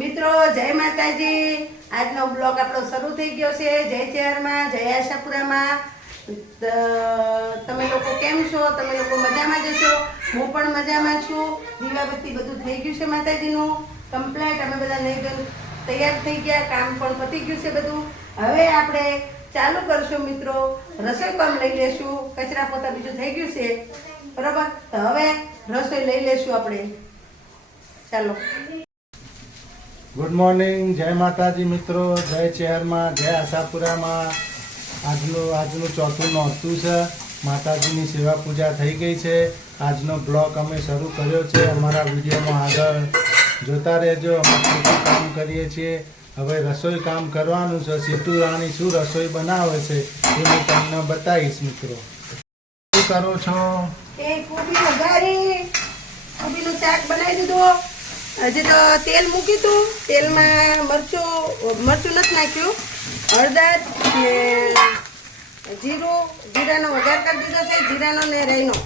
મિત્રો જય માતાજી। આજનો બ્લોગ આપણો શરૂ થઈ ગયો છે। જય ચેરમાં, જય આશાપુરામાં। તમે લોકો કેમ છો? તમે લોકો મજામાં જ છો? હું પણ મજામાં છું। દીવાબત્તી બધું થઈ ગયું છે માતાજીનું કમ્પ્લીટ। અમે બધા નહીં તૈયાર થઈ ગયા, કામ પણ પતી ગયું છે બધું। હવે આપણે ચાલુ કરશું મિત્રો, રસોઈ કામ લઈ લેશું। કચરા પોતા બીજું થઈ ગયું છે બરાબર, તો હવે રસોઈ લઈ લેશું આપણે। ચાલો। ગુડ મોર્નિંગ, જય માતાજી મિત્રો, જય ચેરમાં, જય આશાપુરામાં। આજનું ચોથું નોરતું છે। માતાજીની સેવા પૂજા થઈ ગઈ છે। આજનો બ્લોગ અમે શરૂ કર્યો છે। અમારા વિડીયોમાં આગળ જોતા રહેજો। અમે શું કામ કરીએ છીએ। હવે રસોઈ કામ કરવાનું છે। સીટુ રાણી શું રસોઈ બનાવે છે એ હું તમને બતાવીશ મિત્રો। શું કરો છો? એ કોબી વઘારી, કોબીનું શાક બનાવી દીધું। હજી તો તેલ મૂક્યું હતું, તેલમાં મરચું નથી નાખ્યું, હળદર ને જીરાનો વઘાર કરી દીધો છે। જીરાનો ને રાઈનો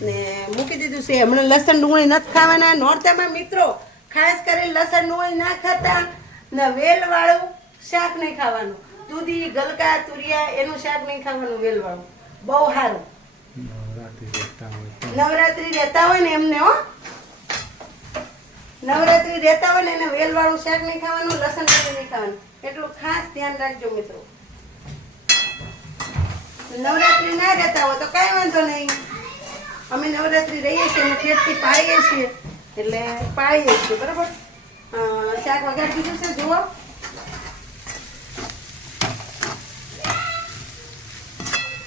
ને મૂકી દીધું છે। હમણાં લસણ ડુંગળી નથી ખાવાના નોરતામાં મિત્રો, ખાસ કરીને લસણ ડુંગળી ના ખાતા ને વેલવાળું શાક નહીં ખાવાનું। દૂધી ગલકા તુરિયા એનું શાક નહીં ખાવાનું, વેલવાળું બહુ સારું। નવરાત્રી રહેતા હોય ને એમને નવરાત્રી રહેતા હોય ને એને વેલવાળું શાક નહીં ખાવાનું, લસણ નહીં ખાવાનું, એટલું ખાસ ધ્યાન રાખજો મિત્રો। નવરાત્રી ના રહેતા હોય તો કાંઈ વાંધો નહીં, અમે નવરાત્રી રહીએ છીએ, અમે પેટથી પાળીએ છીએ એટલે પાળીએ છીએ બરાબર। શાક વઘાર દીધું છે જુઓ।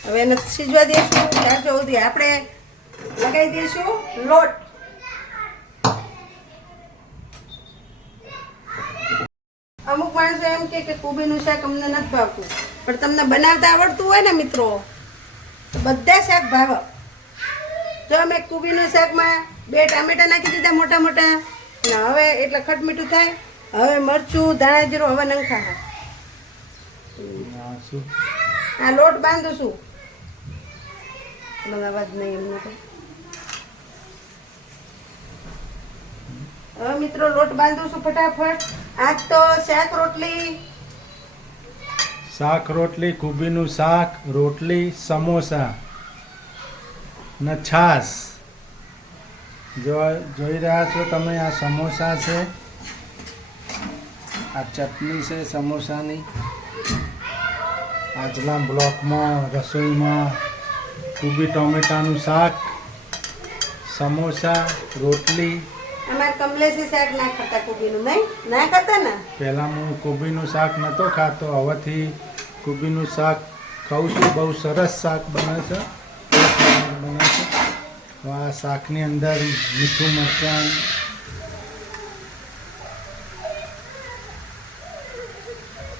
હવે એને સીજવા દઈશું। ત્યાર સુધી આપણે લગાવી દઈશું લોટ। અમુક માણસો એમ કે કોબીનું શાક અમને નથી ભાવતું, પણ તમને બનાવતા આવડતું હોય ને મિત્રો તો બધા શાક ભાવે। જો અમે કોબીનું શાકમાં 2 ટામેટા નાખી દીધા મોટા મોટા, ને હવે એટલે ખટમીઠું થાય। હવે મરચું ધાણા જીરું હવે નંખા। આ લોટ બાંધું છું, અવાજ નહીં એમનો તો। હવે મિત્રો લોટ બાંધું છું ફટાફટ। આજ તો શાક રોટલી, કોબીનું શાક, રોટલી, સમોસા ને છાશ। જોઈ રહ્યા છો તમે, આ સમોસા છે, આ ચટણી છે સમોસાની। આજના બ્લોકમાં રસોઈમાં કોબી ટોમેટાનું શાક, સમોસા, રોટલી। અમાર કમલેશી શાક ના ખાતા, કોબીનું નહીં ના ખાતા ને। પહેલાં હું કોબીનું શાક નહોતો ખાતો, હવેથી કોબીનું શાક ખાઉં છું। બહુ સરસ શાક બને છે। આ શાકની અંદર મીઠું મરચાં,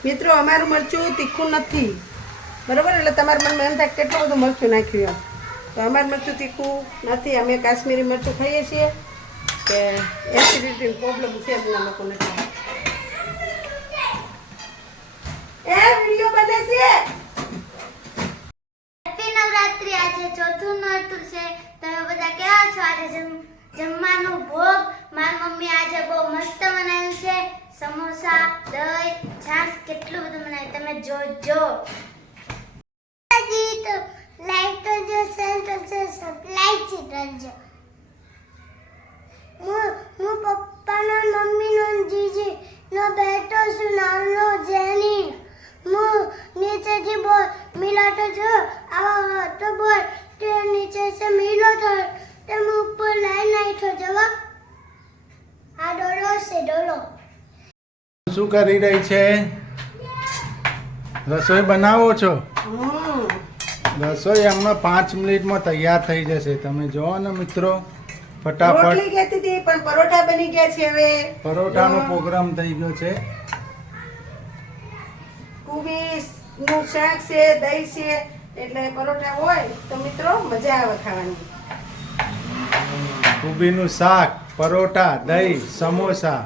મિત્રો અમારું મરચું તીખું નથી બરાબર, એટલે તમારા મનમાં એમ થાય કેટલું બધું મરચું નાખ્યું એમ, તો અમારું મરચું તીખું નથી। અમે કાશ્મીરી મરચું ખાઈએ છીએ કે એસિડિટી પ્રોબ્લેમ છે એમના લોકોને। એ વિડિયો બને છે। હેપી નવરાત્રી। આજે ચોથું નોરતું છે। તમે બધા કેવા છો? આજે જમવાનું ભોગ મારી મમ્મી આજે બહુ મસ્ત બનાવ્યું છે। સમોસા, દહીં, છાશ, કેટલું બધું બનાવ્યું, તમે જોજો। તો લાઈક કરજો, શેર કરજો, સબસ્ક્રાઇબ કરજો। હું પપ્પાનો, મમ્મીનો, જીજી નો બેટો છું, નાનો જેની। હું નીચેથી બોલ મિલાતો છો, આવા તો બોલ તે નીચે से मिलो तो તે હું ઉપર લાઈન નાખ્યો જવા। આ ડોલો છે ડોલો। શું કરી રહી છે? રસોઈ બનાવો છો? રસોઈ હમણાં 5 મિનિટમાં તૈયાર થઈ જશે। તમે જોવો ને મિત્રો, ફટાફટ। રોટલી કહેતી હતી પણ પરોઠા બની ગયા છે। હવે પરોઠાનો પ્રોગ્રામ થઈ ગયો છે। કોબીનું શાક છે, દહીં છે, એટલે પરોઠા હોય તો મિત્રો મજા આવે ખાવાની। કોબીનું શાક, પરોઠા, દહીં, સમોસા,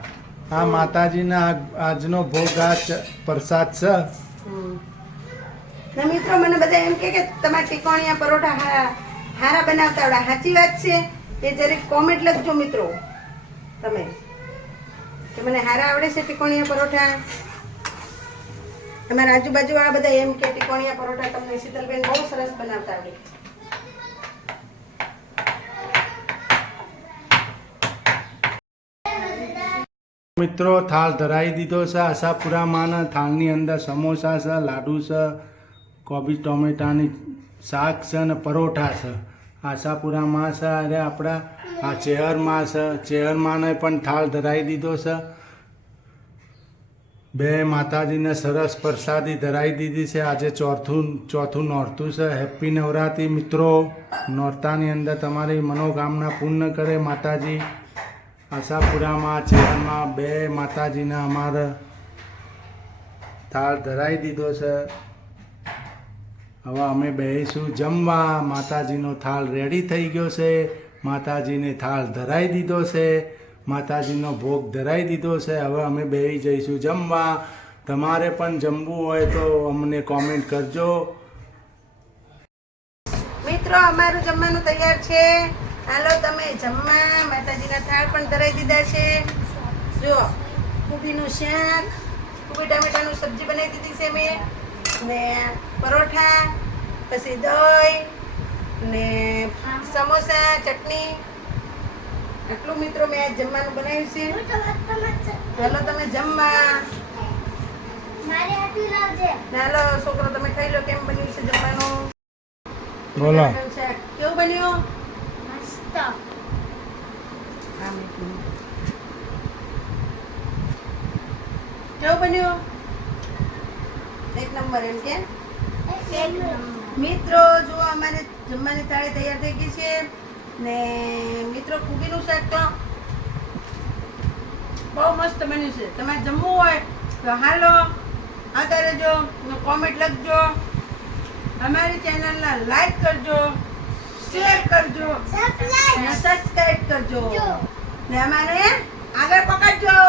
આ માતાજીના આજનો ભોગ, આ પ્રસાદ છે। ને મિત્રો મને બધા એમ કે તમારા ટીકોણિયા પરોઠા હારા બનાવતા આવડે, સાચી વાત છે? એ જરીક કોમેન્ટ લખજો મિત્રો તમે। કે મને હારા આવડે છે ત્રિકોણીયા પરોઠા? અમારા આજુબાજુવાળા બધા એમ કે ત્રિકોણીયા પરોઠા તમને શીતલબેન બહુ સરસ બનાવતા આવડે. મિત્રો થાળ ધરાવી દીધો છે આશાપુરામાં. થાળની અંદર સમોસા છે, લાડુ છે, કોબીજ ટોમેટાની શાક છે અને પરોઠા છે. આશાપુરામાં છે અરે આપણા આ ચેહરમાં છે. ચેહરમાંને પણ થાળ ધરાવી દીધો છે. બે માતાજીને સરસ પ્રસાદી ધરાવી દીધી છે. આજે ચોથું નોરતું છે. હેપી નવરાત્રિ મિત્રો. નોરતાની અંદર તમારી મનોકામના પૂર્ણ કરે માતાજી. આશાપુરામાં ચેહરમાં બે માતાજીને અમારે થાળ ધરાવી દીધો છે. હવે અમે બેસીશું જમવા. માતાજીનો થાળ રેડી થઈ ગયો છે. માતાજીને થાળ ધરાવી દીધો છે. માતાજીનો ભોગ ધરાવી દીધો છે. હવે અમે બેસી જઈશું જમવા. તમારે પણ જમવું હોય તો અમને કોમેન્ટ કરજો. મિત્રો અમારું જમવાનું તૈયાર છે. હાલો તમે જમવા. માતાજીના થાળ પણ ધરાવી દીધા છે. જો કોબીનું શાક, કોબી ટામેટાનું સબ્જી બનાવી દીધી છે મેં, ને પરોઠા, પછી દહીં ને સમોસા, ચટણી, આટલું મિત્રો મેં આજ જમવાનું બનાવ્યું છે. હાલો તમે જમવા. મારી હાથી લાવજે. હાલો છોકરો તમે ખાઈ લો. કેમ બન્યું છે જમવાનું? બોલો. શાક કેવું બન્યું? મસ્ત. કેવું બન્યું? એક નંબર એમ કે. એક નંબર. મિત્રો જો અમારે જમવાની થાળી તૈયાર થઈ ગઈ છે ને મિત્રો કોબીનું શાક તો બહુ મસ્ત બન્યું છે. તમારે જમવું હોય તો હાલો આગળ રહેજો, કોમેન્ટ લખજો, અમારી ચેનલને લાઈક કરજો, શેર કરજો અને સબસ્ક્રાઇબ કરજો ને અમારે આગળ પકડજો.